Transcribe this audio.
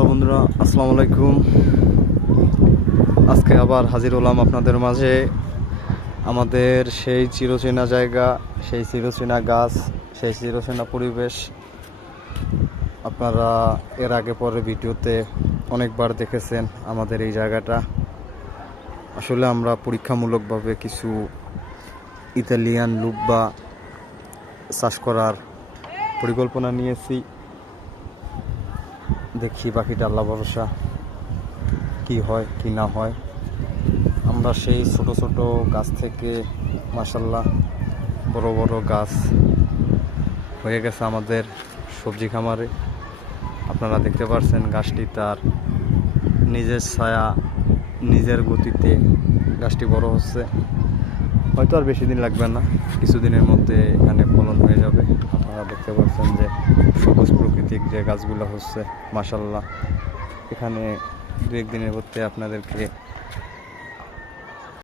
Hello বন্ধুরা, আসসালামু আলাইকুম। আজকে আবার হাজির হলাম আপনাদের মাঝে। আমাদের সেই চিরচেনা জায়গা, সেই চিরচেনা গাছ, সেই চিরচেনা পরিবেশ আপনারা এর আগে পরে ভিডিওতে অনেকবার দেখেছেন। আমাদের এই জায়গাটা আসলে আমরা পরীক্ষামূলকভাবে কিছু ইতালিয়ান লুব্বা চাষ করার পরিকল্পনা নিয়েছি। দেখি বাকিটা আল্লাহ ভরসা, কি হয় কি না হয়। আমরা সেই ছোট ছোট গাছ থেকে মাশাআল্লাহ বড় বড় গাছ হয়ে গেছে আমাদের সবজি খামারে। আপনারা দেখতে পাচ্ছেন গাছটি তার নিজের ছায়া, নিজের গতিতে গাছটি বড় হচ্ছে। হয়তো আর বেশি দিন লাগবে না, কিছুদিনের মধ্যে এখানে ফলন হয়ে যাবে। আপনারা দেখতে পাচ্ছেন যে সবুজ প্রাকৃতিক যে গাছগুলো হচ্ছে মাশাআল্লাহ। এখানে দু একদিনের মধ্যে আপনাদেরকে